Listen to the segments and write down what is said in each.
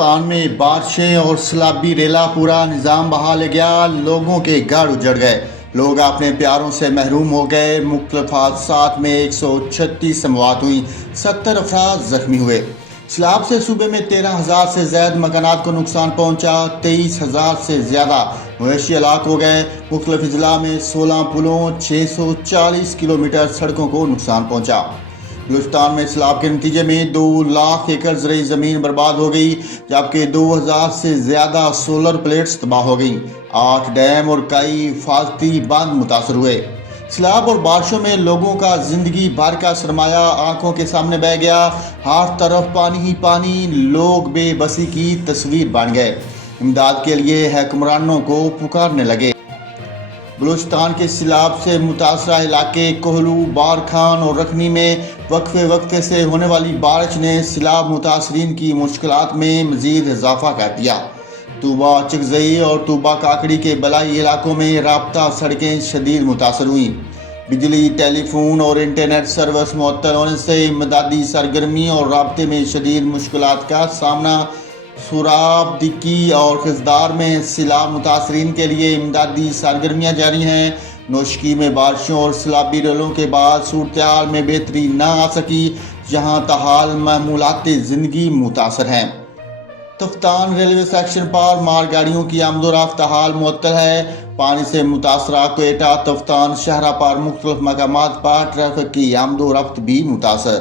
بلوچستان میں بارشیں اور سیلابی ریلا پورا نظام بہا لے گیا، لوگوں کے گھر اجڑ گئے، لوگ اپنے پیاروں سے محروم ہو گئے۔ مختلف حادثات میں 136 اموات ہوئیں، 70 افراد زخمی ہوئے۔ سیلاب سے صوبے میں 13,000 سے زائد مکانات کو نقصان پہنچا، 23,000 سے زیادہ مویشی ہلاک ہو گئے۔ مختلف اضلاع میں 16 پلوں، 640 کلومیٹر سڑکوں کو نقصان پہنچا۔ بلوچستان میں سیلاب کے نتیجے میں 2 لاکھ ایکڑ زرعی زمین برباد ہو گئی، جبکہ 2,000 سے زیادہ سولر پلیٹس تباہ ہو گئیں۔ 8 ڈیم اور کئی حفاظتی بند متاثر ہوئے۔ سیلاب اور بارشوں میں لوگوں کا زندگی بھر کا سرمایہ آنکھوں کے سامنے بہہ گیا، ہر طرف پانی ہی پانی، لوگ بے بسی کی تصویر بن گئے، امداد کے لیے حکمرانوں کو پکارنے لگے۔ بلوچستان کے سیلاب سے متاثرہ علاقے کوہلو، بارکھان اور رکھنی میں وقفے سے ہونے والی بارش نے سیلاب متاثرین کی مشکلات میں مزید اضافہ کر دیا۔ طوبہ چکزئی اور طوبہ کاکڑی کے بلائی علاقوں میں رابطہ سڑکیں شدید متاثر ہوئیں۔ بجلی، ٹیلی فون اور انٹرنیٹ سروس معطل ہونے سے امدادی سرگرمی اور رابطے میں شدید مشکلات کا سامنا۔ سوراب، دکی اور خزدار میں سیلاب متاثرین کے لیے امدادی سرگرمیاں جاری ہیں۔ نوشکی میں بارشوں اور سیلابی ریلوں کے بعد صورتحال میں بہتری نہ آ سکی، جہاں تاحال معمولات زندگی متاثر ہیں۔ تفتان ریلوے سیکشن پر مال گاڑیوں کی آمد و رفت حال معطل ہے۔ پانی سے متاثرہ کوئٹہ تفتان شاہراہ پر مختلف مقامات پر ٹریفک کی آمد و رفت بھی متاثر۔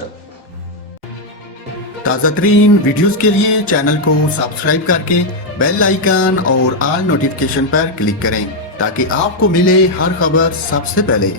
تازہ ترین ویڈیوز کے لیے چینل کو سبسکرائب کر کے بیل آئیکن اور آل نوٹیفیکیشن پر کلک کریں تاکہ آپ کو ملے ہر خبر سب سے پہلے۔